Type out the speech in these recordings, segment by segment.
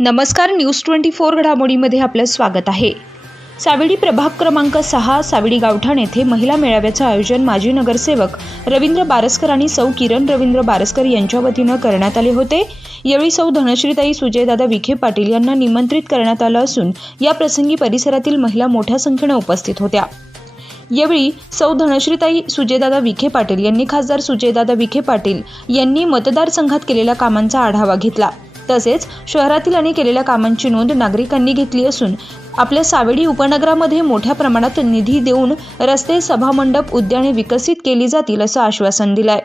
नमस्कार news twenty four घडामोडीमध्ये आपलं स्वागत आहे. सावेडी प्रभाग क्रमांक सहा सावेडी गावठाण येथे महिला मेळाव्याचं आयोजन माजी नगरसेवक रवींद्र बारसकर आणि सौ किरण रवींद्र बारसकर यांच्या वतीनं करण्यात आले होते. यावेळी सौ धनश्रीताई सुजयदादा विखे पाटील यांना निमंत्रित करण्यात आलं असून या प्रसंगी परिसरातील महिला मोठ्या संख्येनं उपस्थित होत्या. यावेळी सौ धनश्रीताई सुजयदादा विखे पाटील यांनी खासदार सुजयदादा विखे पाटील यांनी मतदारसंघात केलेल्या कामांचा आढावा घेतला. तसेच शहरातील आणि केलेल्या कामांची नोंद नागरिकांनी घेतली असून आपल्या सावेडी उपनगरामध्ये मोठ्या प्रमाणात निधी देऊन रस्ते सभामंडप उद्याने विकसित केली जातील असं आश्वासन दिलंय.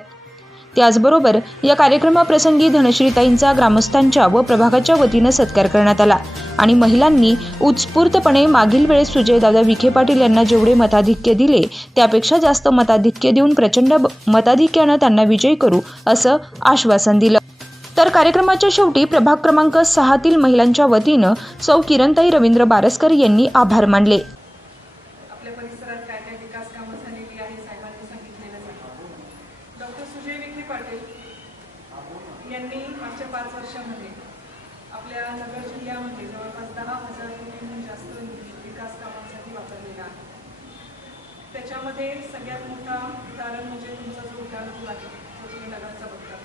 त्याचबरोबर या कार्यक्रमाप्रसंगी धनश्रीताईंचा ग्रामस्थांच्या व प्रभागाच्या वतीनं सत्कार करण्यात आला आणि महिलांनी उत्स्फूर्तपणे मागील वेळेस सुजयदादा विखे पाटील यांना जेवढे मताधिक्य दिले त्यापेक्षा जास्त मताधिक्य देऊन प्रचंड मताधिक्यानं त्यांना विजयी करू असं आश्वासन दिलं. तर कार्यक्रमाच्या शेवटी प्रभाग क्रमांक सहातील महिलांच्या वतीनं सौ किरणताई रवींद्र बारसकर यांनी आभार मानले. यांनी मागच्या पाच वर्षामध्ये आपल्या नगर जिल्ह्यामध्ये जवळपास दहा हजार कोटींहून जास्त विकास कामांसाठी वापरलेला आहे. त्याच्यामध्ये सगळ्यात मोठा उदाहरण म्हणजे तुमचा जो उड्डाणपूल आहे जो तुम्ही नगरचा बघता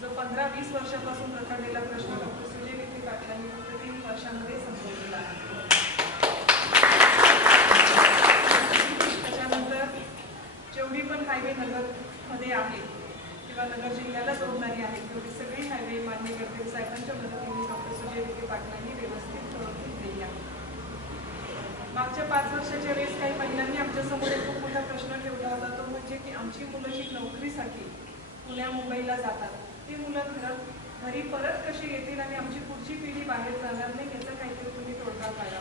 जो पंधरा वीस वर्षापासून रखडलेला प्रश्न डॉक्टर सुजय विखे पाटलांनी फक्त तीन वर्षामध्ये संपवलेला आहे. त्याच्यानंतर जेवढी पण हायवे नगरमध्ये आहे किंवा नगर जिल्ह्याला जोडणारी आहेत तेवढी सगळी हायवे मान्य करते साहेबांच्या मदतीने डॉक्टर सुजय विखे पाटलांनी व्यवस्थित करून आहे. मागच्या पाच वर्षाच्या वेळेस काही महिलांनी आमच्यासमोर एक खूप मोठा प्रश्न ठेवला होता तो म्हणजे की आमची मुलं जी नोकरीसाठी पुण्या मुंबईला जातात ती मुलं घरात घरी परत कशी येतील आणि आमची पुढची पिढी बाहेर जाणार नाही याचा काहीतरी तुम्ही तोडगा काढा.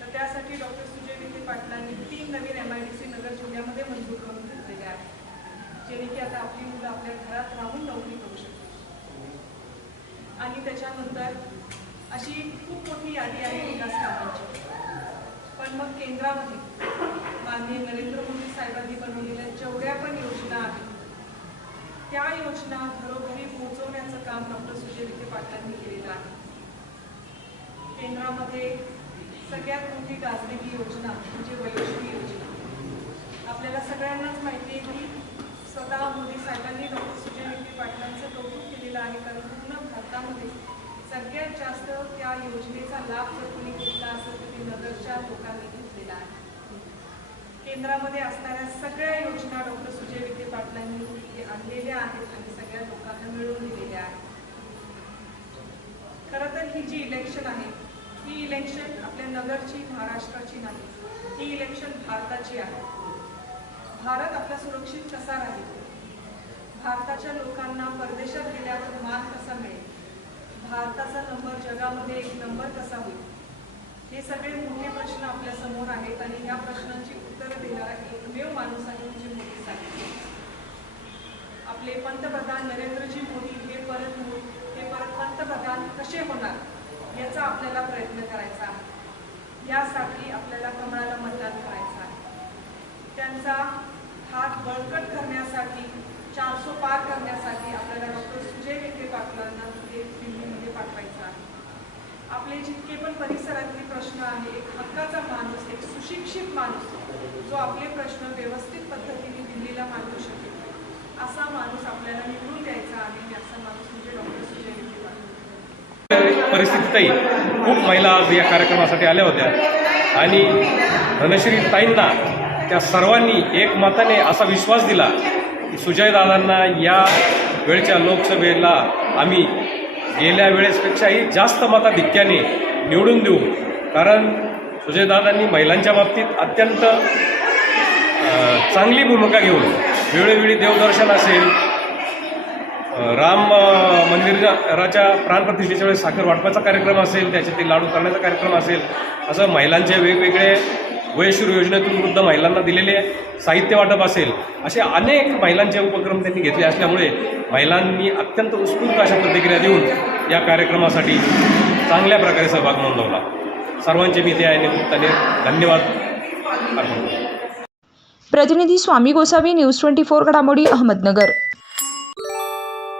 तर त्यासाठी डॉक्टर सुजय विखे पाटलांनी तीन नवीन M I D C Nagar जिल्ह्यामध्ये मंजूर करून घेतलेले आहेत जेणे की आता आपली मुलं आपल्या घरात राहून नोकरी करू शकतात. आणि त्याच्यानंतर अशी खूप मोठी यादी आहे विकास कामांची. पण मग केंद्रामध्ये माननीय नरेंद्र मोदी साहेबांनी बनवलेल्या जेवढ्या पण योजना आहेत त्या योजना घरोघरी पोहोचवण्याचं काम डॉक्टर सुजय विखे पाटलांनी केलेलं आहे. केंद्रामध्ये सगळ्यात मोठी गाजलेली योजना म्हणजे वयोश्री योजना. आपल्याला सगळ्यांनाच माहिती आहे की स्वतः मोदी साहेबांनी डॉक्टर सुजय विखे पाटलांचं कौतुक केलेलं आहे कारण पूर्ण भारतामध्ये सगळ्यात जास्त त्या योजनेचा लाभ जर कोणी घेतला असेल तर ते नगरच्या लोकांनी घेतलेला आहे. केंद्रामध्ये असणाऱ्या सगळ्या योजना डॉक्टर सुजय विखे पाटलांनी आणलेल्या आहेत आणि सगळ्या लोकांना मिळवून दिलेल्या आहेत. खरं तर ही जी इलेक्शन आहे ही इलेक्शन आपल्या नगरची महाराष्ट्राची नाही ही इलेक्शन भारताची आहे. भारत आपला सुरक्षित कसा राहील? भारताच्या लोकांना परदेशात गेल्यावर मान कसा मिळेल? भारताचा नंबर जगामध्ये एक नंबर कसा होईल? हे सगळे मोठे प्रश्न आपल्यासमोर आहेत आणि या प्रश्नांची उत्तरं देणारा एकमेव माणूस आहे म्हणजे मोदी साहेब. आपले पंतप्रधान नरेंद्रजी मोदी हे परत हे परत पंतप्रधान कसे होणार याचा आपल्याला प्रयत्न करायचा आहे. यासाठी आपल्याला कमळाला मतदान करायचं आहे. त्यांचा हात बळकट करण्यासाठी चारसो पार करण्यासाठी आपल्याला डॉक्टर सुजय विखे पाटलांना आपले जितके पण परिसरातले प्रश्न आहे एक हक्काचा माणूस एक सुशिक्षित माणूस जो आपले प्रश्न व्यवस्थित पद्धतीने दिल्लीला मांडू शकेल. असा माणूस आपल्याला निवडून द्यायचा आहे आणि असा माणूस म्हणजे डॉक्टर सुजय परिस्थितीतही खूप महिला आज या कार्यक्रमासाठी आल्या होत्या. आणि धनश्री ताईंना त्या सर्वांनी एकमताने असा विश्वास दिला की सुजयदादांना या वेळच्या लोकसभेला आम्ही गेल्या वेळेसपेक्षाही जास्त मताधिक्याने निवडून देऊ. कारण सुजयदादांनी महिलांच्या बाबतीत अत्यंत चांगली भूमिका घेऊन वेळोवेळी देवदर्शन असेल राम मंदिराच्या प्राणप्रतिष्ठेच्या वेळेस साखर वाटपाचा कार्यक्रम असेल त्याच्यातील लाडू करण्याचा कार्यक्रम असेल असं महिलांचे वेगवेगळे वयशूर योजनेतून वृद्ध महिलांना दिलेले साहित्य वाटप असेल असे अनेक महिलांचे उपक्रम त्यांनी घेतले असल्यामुळे महिलांनी अत्यंत उत्स्फूर्त अशा प्रतिक्रिया देऊन या कार्यक्रमासाठी चांगल्या प्रकारे सहभाग नोंदवला. सर्वांचे मी त्या निमित्ताने धन्यवाद. अर्पण प्रतिनिधी Swami Gosavi news twenty four घडामोडी अहमदनगर.